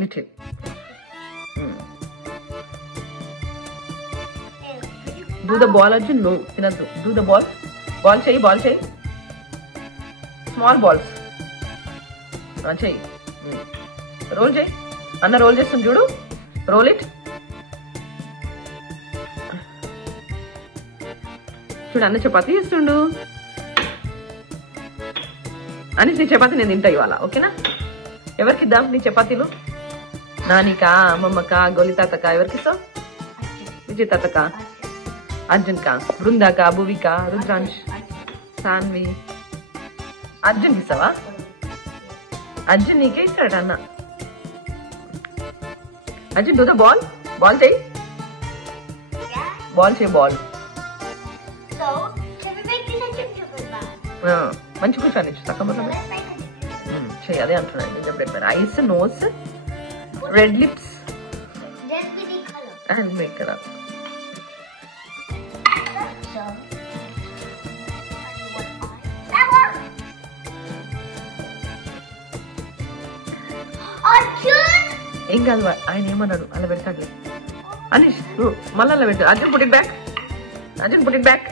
Little. Do the ball, Arjun. No, tinaddu. Do the ball. Ball chahi. Small balls. Chahi. Roll chahi. Anna roll chestum chudu. Roll it. చూడు అన్న చపాతీ చేస్తుండు. అని నీ చపాతీ నేను తింటా ఇవాళ, ఓకేనా? ఎవరికి ఇద్దాం నీ చపాతీలు? నానికా, అమ్మమ్మకా, గోలి తాతకా? ఎవరికి ఇస్తావు? విజయ్ తాతకా, అర్జున్కా, బృందాకా, భువికా, రుద్రాంశ్, సాన్వి. అర్జున్కి ఇస్తావా? అర్జున్ నీకే ఇస్తాడు అన్న. Arjun do the ball. Ball చేయి. బాల్ మంచి కూర్చొని తక్కువ చెయ్యి. అదే అంటున్నాను. Prepare eyes, nose, red lips and make it up. ఏం కాదు, ఆయన ఏమన్నాడు అలా పెడతాడు. అనీష్ మళ్ళీ అలా పెట్టాడు. Arjun put it back.